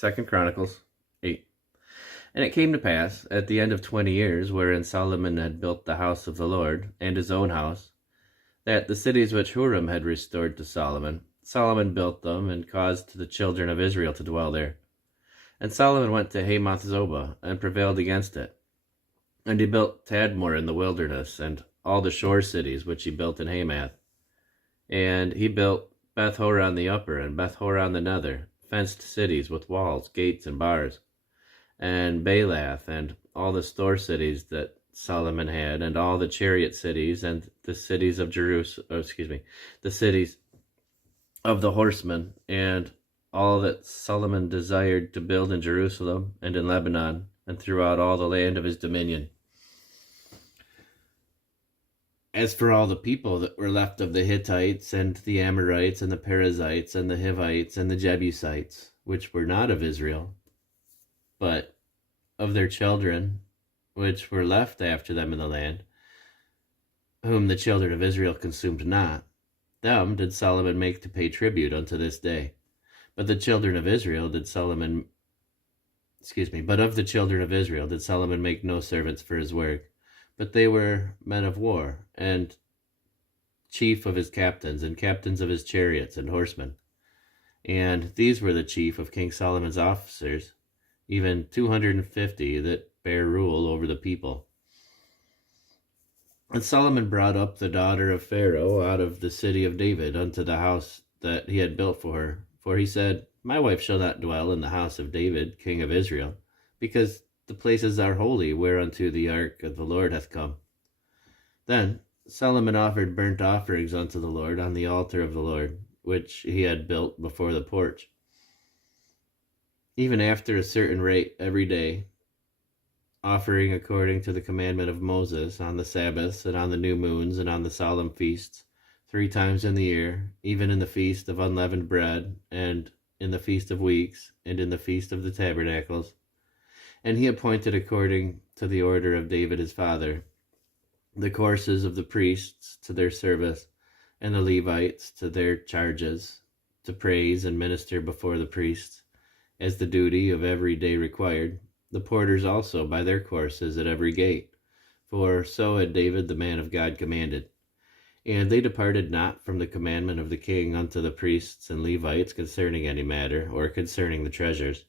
2 Chronicles 8. And it came to pass, at the end of 20 years, wherein Solomon had built the house of the Lord, and his own house, that the cities which Huram had restored to Solomon, Solomon built them, and caused the children of Israel to dwell there. And Solomon went to Hamath Zobah, and prevailed against it. And he built Tadmor in the wilderness, and all the shore cities which he built in Hamath. And he built Beth-horon the upper, and Beth-horon the nether, fenced cities with walls, gates, and bars, and Baalath, and all the store cities that Solomon had, and all the chariot cities, and the cities of the cities of the horsemen, and all that Solomon desired to build in Jerusalem and in Lebanon, and throughout all the land of his dominion. As for all the people that were left of the Hittites, and the Amorites, and the Perizzites, and the Hivites, and the Jebusites, which were not of Israel, but of their children, which were left after them in the land, whom the children of Israel consumed not, them did Solomon make to pay tribute unto this day. But of the children of Israel did Solomon make no servants for his work, but they were men of war, and chief of his captains, and captains of his chariots and horsemen. And these were the chief of King Solomon's officers, even 250 that bare rule over the people. And Solomon brought up the daughter of Pharaoh out of the city of David unto the house that he had built for her. For he said, My wife shall not dwell in the house of David, king of Israel, because the places are holy whereunto the ark of the Lord hath come. Then Solomon offered burnt offerings unto the Lord on the altar of the Lord, which he had built before the porch, even after a certain rate every day, offering according to the commandment of Moses on the Sabbaths, and on the new moons, and on the solemn feasts, 3 times in the year, even in the feast of unleavened bread, and in the feast of weeks, and in the feast of the tabernacles. And he appointed according to the order of David his father the courses of the priests to their service, and the Levites to their charges, to praise and minister before the priests, as the duty of every day required, the porters also by their courses at every gate, for so had David the man of God commanded. And they departed not from the commandment of the king unto the priests and Levites concerning any matter, or concerning the treasures.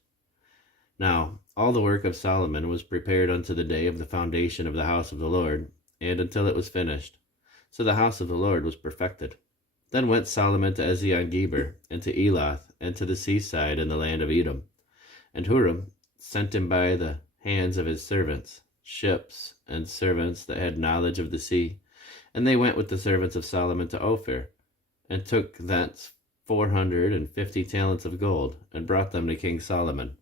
Now all the work of Solomon was prepared unto the day of the foundation of the house of the Lord, and until it was finished. So the house of the Lord was perfected. Then went Solomon to Ezion-Geber, and to Elath, and to the seaside in the land of Edom. And Huram sent him by the hands of his servants, ships, and servants that had knowledge of the sea. And they went with the servants of Solomon to Ophir, and took thence 450 talents of gold, and brought them to King Solomon.